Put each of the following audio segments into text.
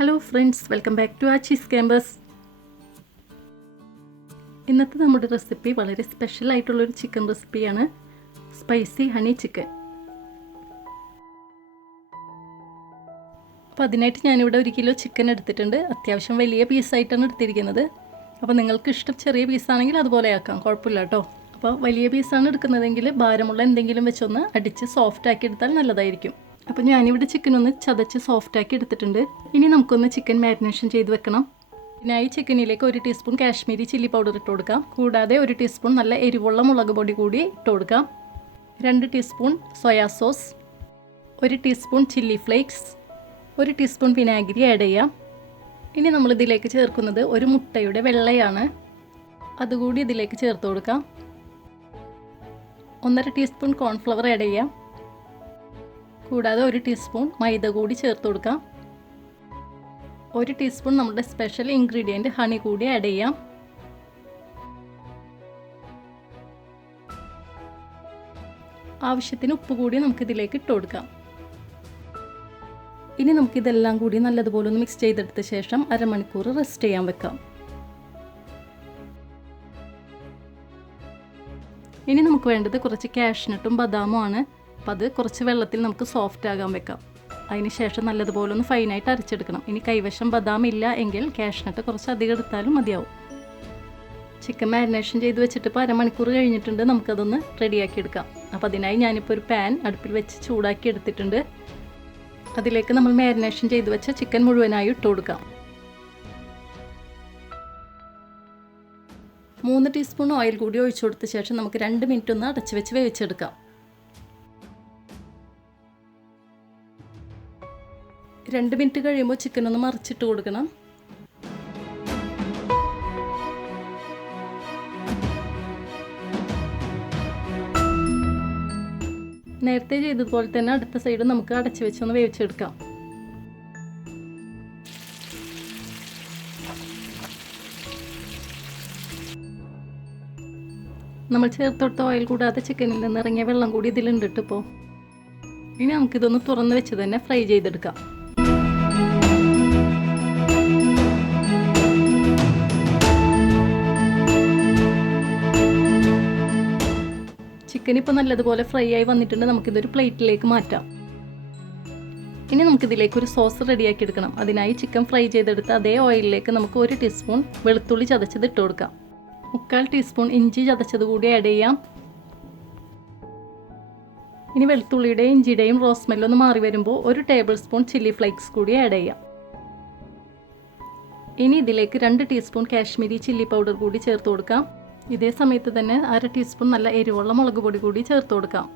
Hello friends, welcome back to Aachi's campus. ഇന്നത്തെ നമ്മുടെ recipe വളരെ സ്പെഷ്യൽ ആയിട്ടുള്ളൊരു ചിക്കൻ റെസിപ്പിയാണ്, സ്പൈസി ഹണി ചിക്കൻ. അപ്പോൾ അതിനായിട്ട് ഞാനിവിടെ 1 കിലോ ചിക്കൻ എടുത്തിട്ടുണ്ട്. അത്യാവശ്യം വലിയ പീസായിട്ടാണ് എടുത്തിരിക്കുന്നത്. അപ്പോൾ നിങ്ങൾക്ക് ഇഷ്ടം ചെറിയ പീസാണെങ്കിൽ അതുപോലെ ആക്കാം, കുഴപ്പമില്ല കേട്ടോ. അപ്പോൾ വലിയ പീസാണ് എടുക്കുന്നതെങ്കിൽ ഭാരമുള്ള എന്തെങ്കിലും വെച്ചൊന്ന് അടിച്ച് സോഫ്റ്റാക്കി എടുത്താൽ നല്ലതായിരിക്കും. അപ്പോൾ ഞാനിവിടെ ചിക്കൻ ഒന്ന് ചതച്ച് സോഫ്റ്റാക്കി എടുത്തിട്ടുണ്ട്. ഇനി നമുക്കൊന്ന് ചിക്കൻ മാരിനേഷൻ ചെയ്ത് വെക്കണം. ഇതിനായി ചിക്കനിലേക്ക് 1 ടീസ്പൂൺ കാശ്മീരി ചില്ലി പൗഡർ ഇട്ട് കൊടുക്കാം. കൂടാതെ 1 ടീസ്പൂൺ നല്ല എരിവുള്ള മുളക് പൊടി കൂടി ഇട്ട് കൊടുക്കാം. 2 teaspoon soya sauce, 1 teaspoon chilli flakes, 1 teaspoon വിനാഗിരി ആഡ് ചെയ്യാം. ഇനി നമ്മളിതിലേക്ക് ചേർക്കുന്നത് 1 മുട്ടയുടെ വെള്ളയാണ്. അതുകൂടി ഇതിലേക്ക് ചേർത്ത് കൊടുക്കാം. 1.5 ടീസ്പൂൺ കോൺഫ്ലവർ ആഡ് ചെയ്യാം. കൂടാതെ 1 ടീസ്പൂൺ മൈദ കൂടി ചേർത്ത് കൊടുക്കാം. 1 ടീസ്പൂൺ നമ്മുടെ സ്പെഷ്യൽ ഇൻഗ്രീഡിയൻറ്റ് ഹണി കൂടി ആഡ് ചെയ്യാം. ആവശ്യത്തിന് ഉപ്പ് കൂടി നമുക്കിതിലേക്ക് ഇട്ട് കൊടുക്കാം. ഇനി നമുക്കിതെല്ലാം കൂടി നല്ലതുപോലെ ഒന്ന് മിക്സ് ചെയ്തെടുത്ത ശേഷം അരമണിക്കൂർ റെസ്റ്റ് ചെയ്യാൻ വെക്കാം. ഇനി നമുക്ക് വേണ്ടത് കുറച്ച് കാഷ്നട്ടും ബദാമും ആണ്. അപ്പോൾ അത് കുറച്ച് വെള്ളത്തിൽ നമുക്ക് സോഫ്റ്റ് ആകാൻ വെക്കാം. അതിന് ശേഷം നല്ലതുപോലെ ഒന്ന് ഫൈനായിട്ട് അരച്ചെടുക്കണം. ഇനി കൈവശം ബദാം ഇല്ല എങ്കിൽ കാഷ്നട്ട് കുറച്ച് അധികം എടുത്താലും മതിയാവും. ചിക്കൻ മാരിനേഷൻ ചെയ്ത് വെച്ചിട്ട് ഇപ്പോൾ അരമണിക്കൂർ കഴിഞ്ഞിട്ടുണ്ട്. നമുക്കതൊന്ന് റെഡിയാക്കി എടുക്കാം. അപ്പോൾ അതിനായി ഞാനിപ്പോൾ ഒരു പാൻ അടുപ്പിൽ വെച്ച് ചൂടാക്കി എടുത്തിട്ടുണ്ട്. അതിലേക്ക് നമ്മൾ മാരിനേഷൻ ചെയ്ത് വെച്ച ചിക്കൻ മുഴുവനായി ഇട്ട് കൊടുക്കാം. 3 ടീസ്പൂൺ ഓയിൽ കൂടി ഒഴിച്ചു കൊടുത്ത ശേഷം നമുക്ക് 2 മിനിറ്റ് ഒന്ന് അടച്ചു വെച്ച് വേവിച്ചെടുക്കാം. 2 മിനിറ്റ് കഴിയുമ്പോൾ ചിക്കൻ ഒന്ന് മറിച്ചിട്ട് കൊടുക്കണം. നേരത്തെ ചെയ്തതുപോലെ തന്നെ അടുത്ത സൈഡ് നമുക്ക് അടച്ചു വെച്ചൊന്ന് വേവിച്ചെടുക്കാം. നമ്മൾ ചേർത്തൊടുത്ത ഓയിൽ കൂടാതെ ചിക്കനിൽ നിന്ന് ഇറങ്ങിയ വെള്ളം കൂടി ഇതിലുണ്ട് ഇപ്പോൾ. ഇനി നമുക്കിതൊന്ന് തുറന്ന് വെച്ച് തന്നെ ഫ്രൈ ചെയ്തെടുക്കാം. ചിക്കൻ ഇപ്പോൾ നല്ലതുപോലെ ഫ്രൈ ആയി വന്നിട്ടുണ്ട്. നമുക്കിതൊരു പ്ലേറ്റിലേക്ക് മാറ്റാം. ഇനി നമുക്കിതിലേക്ക് ഒരു സോസ് റെഡിയാക്കി എടുക്കണം. അതിനായി ചിക്കൻ ഫ്രൈ ചെയ്തെടുത്ത അതേ ഓയിലിലേക്ക് നമുക്ക് 1 ടീസ്പൂൺ വെളുത്തുള്ളി ചതച്ചത് ഇട്ട് കൊടുക്കാം. 1/4 ടീസ്പൂൺ ഇഞ്ചി ചതച്ചത് കൂടി ആഡ് ചെയ്യാം. ഇനി വെളുത്തുള്ളിയുടെയും ഇഞ്ചിയുടെയും റോസ് സ്മെല്ലൊന്ന് മാറി വരുമ്പോൾ 1 ടേബിൾ സ്പൂൺ ചില്ലി ഫ്ലേക്സ് കൂടി ആഡ് ചെയ്യാം. ഇനി ഇതിലേക്ക് 2 ടീസ്പൂൺ കാശ്മീരി ചില്ലി പൗഡർ കൂടി ചേർത്ത് കൊടുക്കാം. ഇതേ സമയത്ത് തന്നെ 1/2 ടീസ്പൂൺ നല്ല എരിവുള്ള മുളക് പൊടി കൂടി ചേർത്ത് കൊടുക്കാം.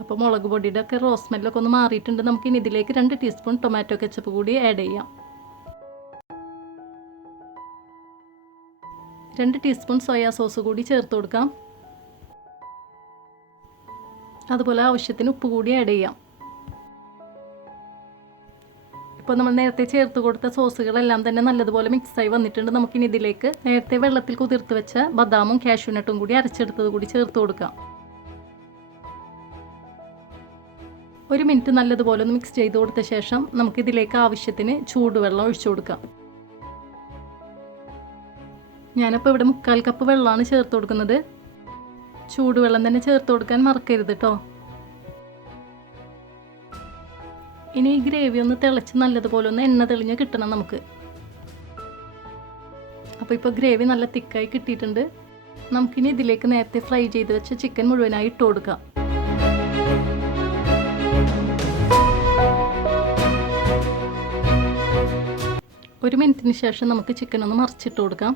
അപ്പോൾ മുളക് പൊടിയുടെ ഒക്കെ റോസ് സ്മെല്ലൊക്കെ ഒന്ന് മാറിയിട്ടുണ്ട്. നമുക്കിനി ഇതിലേക്ക് 2 ടീസ്പൂൺ ടൊമാറ്റോ കെച്ചപ്പ് കൂടി ആഡ് ചെയ്യാം. 2 ടീസ്പൂൺ സോയാ സോസ് കൂടി ചേർത്ത് കൊടുക്കാം. അതുപോലെ ആവശ്യത്തിന് ഉപ്പ് കൂടി ആഡ് ചെയ്യാം. ഇപ്പോൾ നമ്മൾ നേരത്തെ ചേർത്ത് കൊടുത്ത സോസുകളെല്ലാം തന്നെ നല്ലതുപോലെ മിക്സായി വന്നിട്ടുണ്ട്. നമുക്കിനി ഇതിലേക്ക് നേരത്തെ വെള്ളത്തിൽ കുതിർത്ത് വെച്ച ബദാമും കാഷ്യൂനട്ടും കൂടി അരച്ചെടുത്തത് കൂടി ചേർത്ത് കൊടുക്കാം. 1 മിനിറ്റ് നല്ലതുപോലെ ഒന്ന് മിക്സ് ചെയ്ത് കൊടുത്ത ശേഷം നമുക്കിതിലേക്ക് ആവശ്യത്തിന് ചൂടുവെള്ളം ഒഴിച്ചു കൊടുക്കാം. ഞാനിപ്പോൾ ഇവിടെ 1/4 കപ്പ് വെള്ളമാണ് ചേർത്ത് കൊടുക്കുന്നത്. ചൂടുവെള്ളം തന്നെ ചേർത്ത് കൊടുക്കാൻ മറക്കരുത് കേട്ടോ. ഇനി ഈ ഗ്രേവി ഒന്ന് തിളച്ച് നല്ലതുപോലെ ഒന്ന് എണ്ണ തെളിഞ്ഞ് കിട്ടണം നമുക്ക്. അപ്പോൾ ഇപ്പോൾ ഗ്രേവി നല്ല തിക്കായി കിട്ടിയിട്ടുണ്ട്. നമുക്കിനി ഇതിലേക്ക് നേരത്തെ ഫ്രൈ ചെയ്ത് വെച്ച ചിക്കൻ മുഴുവനായി ഇട്ട് കൊടുക്കാം. ഒരു മിനിറ്റിന് ശേഷം നമുക്ക് ചിക്കൻ ഒന്ന് മറിച്ചിട്ട് കൊടുക്കാം.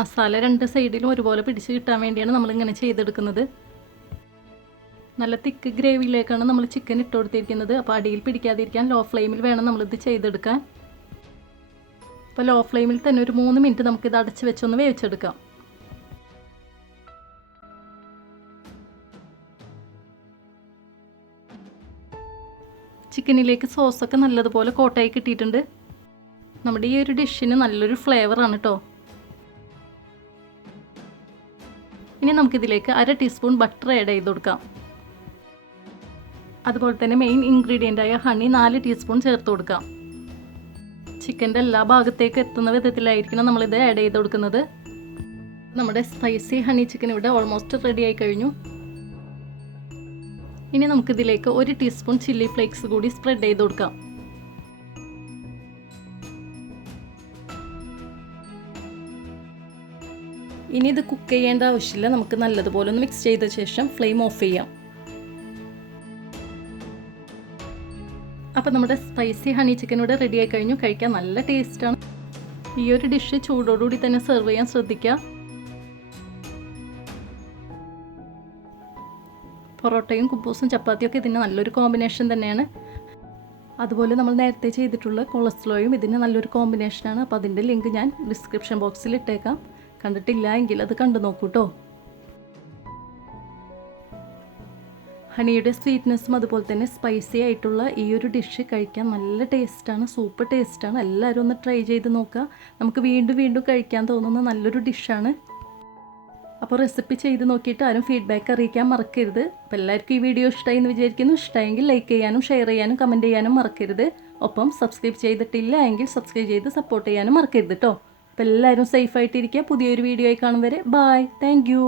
മസാല 2 സൈഡിലും ഒരുപോലെ പിടിച്ച് കിട്ടാൻ വേണ്ടിയാണ് നമ്മളിങ്ങനെ ചെയ്തെടുക്കുന്നത്. നല്ല തിക്ക് ഗ്രേവിയിലേക്കാണ് നമ്മൾ ചിക്കൻ ഇട്ട് കൊടുത്തിരിക്കുന്നത്. അപ്പോൾ അടിയിൽ പിടിക്കാതിരിക്കാൻ ലോ ഫ്ലെയിമിൽ വേണം നമ്മളിത് ചെയ്തെടുക്കാൻ. അപ്പോൾ ലോ ഫ്ലെയിമിൽ തന്നെ ഒരു 3 മിനിറ്റ് നമുക്കിത് അടച്ച് വെച്ചൊന്ന് വേവിച്ചെടുക്കാം. ചിക്കനിലേക്ക് സോസൊക്കെ നല്ലതുപോലെ കോട്ടായി കിട്ടിയിട്ടുണ്ട്. നമ്മുടെ ഈ ഒരു ഡിഷിന് നല്ലൊരു ഫ്ലേവറാണ് കേട്ടോ. ഇനി നമുക്കിതിലേക്ക് 1/2 ടീസ്പൂൺ ബട്ടർ ആഡ് ചെയ്ത് കൊടുക്കാം. അതുപോലെ തന്നെ മെയിൻ ഇൻഗ്രീഡിയൻ്റായ ഹണി 4 ടീസ്പൂൺ ചേർത്ത് കൊടുക്കാം. ചിക്കൻ്റെ എല്ലാ ഭാഗത്തേക്ക് എത്തുന്ന വിധത്തിലായിരിക്കണം നമ്മളിത് ആഡ് ചെയ്ത് കൊടുക്കുന്നത്. നമ്മുടെ സ്പൈസി ഹണി ചിക്കൻ ഇവിടെ ഓൾമോസ്റ്റ് റെഡി ആയി കഴിഞ്ഞു. ഇനി നമുക്കിതിലേക്ക് 1 ടീസ്പൂൺ ചില്ലി ഫ്ലേക്സ് കൂടി സ്പ്രെഡ് ചെയ്ത് കൊടുക്കാം. ഇനി ഇത് കുക്ക് ചെയ്യേണ്ട ആവശ്യമില്ല. നമുക്ക് നല്ലതുപോലെ ഒന്ന് മിക്സ് ചെയ്ത ശേഷം ഫ്ലെയിം ഓഫ് ചെയ്യാം. അപ്പോൾ നമ്മുടെ സ്പൈസി ഹണി ചിക്കൻ ഇവിടെ റെഡി ആയി കഴിഞ്ഞു. കഴിക്കാൻ നല്ല ടേസ്റ്റാണ്. ഈ ഒരു ഡിഷ് ചൂടോടുകൂടി തന്നെ സെർവ് ചെയ്യാൻ ശ്രദ്ധിക്കുക. പൊറോട്ടയും കുബൂസും ചപ്പാത്തിയൊക്കെ ഇതിന് നല്ലൊരു കോമ്പിനേഷൻ തന്നെയാണ്. അതുപോലെ നമ്മൾ നേരത്തെ ചെയ്തിട്ടുള്ള കൊളസ്ട്രോയും ഇതിന് നല്ലൊരു കോമ്പിനേഷനാണ്. അപ്പോൾ അതിൻ്റെ ലിങ്ക് ഞാൻ ഡിസ്ക്രിപ്ഷൻ ബോക്സിൽ ഇട്ടേക്കാം. കണ്ടിട്ടില്ല എങ്കിൽ അത് കണ്ടു നോക്കൂ കേട്ടോ. ഹണിയുടെ സ്വീറ്റ്നെസ്സും അതുപോലെ തന്നെ സ്പൈസി ആയിട്ടുള്ള ഈ ഒരു ഡിഷ് കഴിക്കാൻ നല്ല ടേസ്റ്റാണ്, സൂപ്പർ ടേസ്റ്റാണ്. എല്ലാവരും ഒന്ന് ട്രൈ ചെയ്ത് നോക്കുക. നമുക്ക് വീണ്ടും വീണ്ടും കഴിക്കാൻ തോന്നുന്ന നല്ലൊരു ഡിഷാണ്. അപ്പോൾ റെസിപ്പി ചെയ്ത് നോക്കിയിട്ട് ആരും ഫീഡ്ബാക്ക് അറിയിക്കാൻ മറക്കരുത്. അപ്പോൾ എല്ലാവർക്കും ഈ വീഡിയോ ഇഷ്ടമായി എന്ന് വിചാരിക്കുന്നു. ഇഷ്ടമായെങ്കിൽ ലൈക്ക് ചെയ്യാനും ഷെയർ ചെയ്യാനും കമൻറ്റ് ചെയ്യാനും മറക്കരുത്. ഒപ്പം സബ്സ്ക്രൈബ് ചെയ്തിട്ടില്ല എങ്കിൽ സബ്സ്ക്രൈബ് ചെയ്ത് സപ്പോർട്ട് ചെയ്യാനും മറക്കരുത് കേട്ടോ. അപ്പോൾ എല്ലാവരും സേഫായിട്ടിരിക്കുക. പുതിയൊരു വീഡിയോ ആയി കാണും വരെ ബൈ. Thank you.